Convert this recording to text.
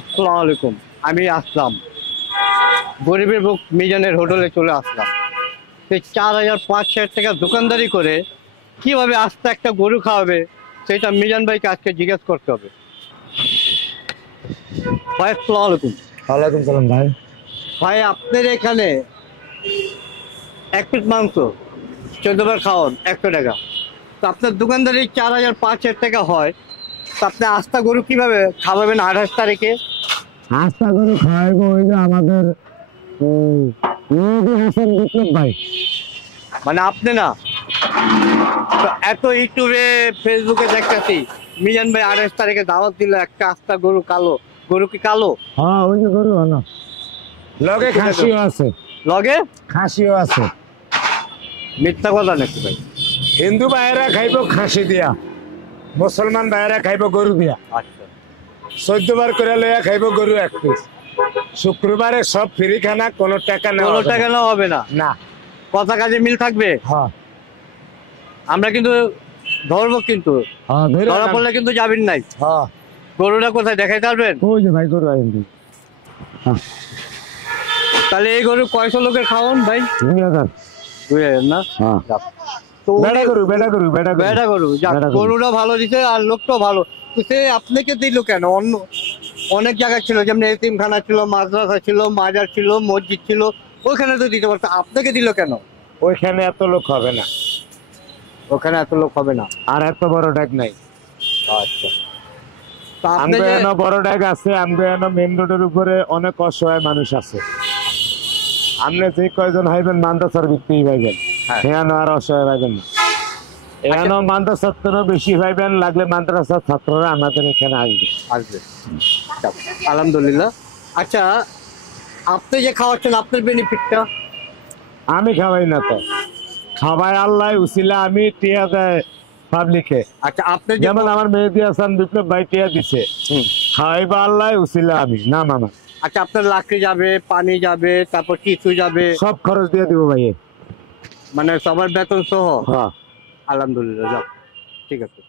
আসসালামু আলাইকুম। আমি আসলাম গরিবের বুক মিজানের হোটেলে চলে আসলাম। সেই 4,000-5,000 টাকা দোকানদারি করে কিভাবে আস্তে একটা গরু খাওয়াবে সেটা মিজান ভাইকে আজকে জিজ্ঞেস করতে হবে। ভাই আসসালামু আলাইকুম। ওয়ালাইকুম সালাম ভাই। ভাই আপনার এখানে এক পিস মাংস 14 বার খাওয়ান 100 টাকা, তো আপনার দোকানদারি 4,000-5,000 টাকা হয়, তো আপনি আস্তা গরু কিভাবে খাওয়াবেন 28 তারিখে? আস্তা করে খাওয়াইবো ওই যে আমাদের মেহেদী হাসান বিপ্লব ভাই। মানে আপনি না, তো এত ইউটিউবে ফেসবুকে দেখতেছি মিজান ভাই 28 তারিখে দাওয়াত দিল একটা আস্তা গরু, কালো গরু। কি কালো? হ্যাঁ ওই যে গরু না, লগে খাসিও আছে। লগে খাসিও আছে। মিথ্যা কথা নাকি ভাই? হিন্দু ভাইয়েরা খাইব খাসি দিয়া, মুসলমান ভাইয়েরা খাইব গরু দিয়া। আচ্ছা, 14 বার করে লইয়া খাইব গরু এক পিস। শুক্রবারে সব ফ্রি খানা, কোনো টাকা কোনো নেওয়া টাকা নেওয়া হবে না, না। কথা কাজে মিল থাকবে। হ্যাঁ আমরা কিন্তু ধরবো, কিন্তু হ্যাঁ ধরা পড়লে কিন্তু যাবেন নাই। হ্যাঁ গরুটা কোথায় দেখাইতে পারবেন? ওই যে ভাই গরু আইন। হ্যাঁ তাহলে এই গরু কয়শো লোকের খাওয়ান ভাই? 2000। 2,000 না? হ্যাঁ তো বেটা গরু, বেটা গরু, বেটা গরু। বেটা গরু, যাক, বেটা গরু। গরুটা ভালো দিছে আর লোকটাও ভালো। তো সে আপনাকে দিল কেন? অন্য অনেক জায়গায় ছিল, যেমন এতিমখানা ছিল, মাদ্রাসা ছিল, মাজার ছিল, মসজিদ ছিল, ওখানে তো দিতে পারতো, আপনাকে দিল কেন? ওইখানে এত লোক হবে না, ওখানে এত লোক হবে না। আর এত বড় ডাক নাই। আচ্ছা, তো আপনি আমগো যে এনো বড় ডাক আছে, আমগো এনো মেন রোডের উপরে অনেক অসহায় মানুষ আছে। আপনি যে কয়জন হইবেন মাদ্রাসার ভিত্তি পাইবেন, হ্যাঁ। এখানে আর অসহায় পাইবেন না। এখানে মাদ্রাসার থেকেও বেশি পাইবেন, লাগলে মাদ্রাসার ছাত্ররা আমাদের এখানে আসবে। আসবে, যাক, আলহামদুলিল্লাহ। আচ্ছা, আপনি যে খাওয়াচ্ছেন আপনার বেনিফিটটা? আমি খাওয়াই না তো, খাওয়াই আল্লাহ উসিলা, আমি টিয়া দেয় পাবলিকে। আচ্ছা, আপনি যেমন আমার মেহেদী হাসান বিপ্লব ভাই টিয়া দিছে, খাওয়াইবা আল্লাহ উসিলা, আমি না মামা। আচ্ছা, আপনার লাকড়ি যাবে, পানি যাবে, তারপর কিছু যাবে, সব খরচ দিয়ে দিব ভাই, মানে সবার বেতন সহ? হ্যাঁ। আলহামদুলিল্লাহ, যাক, ঠিক আছে।